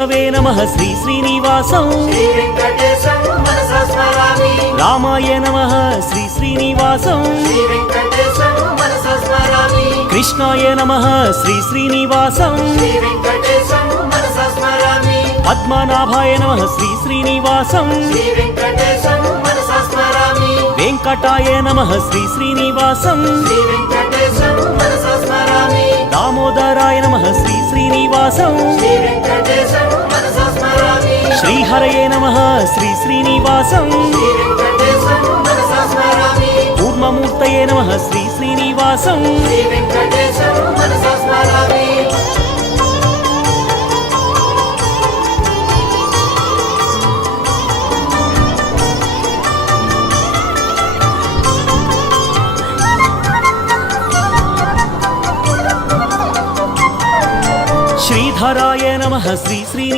नमः श्री श्रीनिवासं श्री वेंकटेशं मनसा स्मरामि। रामाय नमः श्री श्रीनिवासं श्री वेंकटेशं मनसा स्मरामि। कृष्णाय नमः श्री श्रीनिवासं श्री वेंकटेशं मनसा स्मरामि। पद्मनाभाय नमः श्री श्रीनिवासं श्री वेंकटेशं मनसा स्मरामि। वेंकटाय नमः श्री श्रीनिवासं श्री वेंकटेशं मनसा स्मरामि। दामोदराय नमः श्री श्रीनिवासं श्री वेंकटेशं मनसा स्मरामि। श्रीहरये नमः श्री श्रीनिवासं श्री वेंकटेशं मनसा स्मरामि। कूर्ममूर्तये नमः श्री श्रीनिवासं श्री वेंकटेशं मनसा स्मरामि। श्रीधराय नमः श्री श्री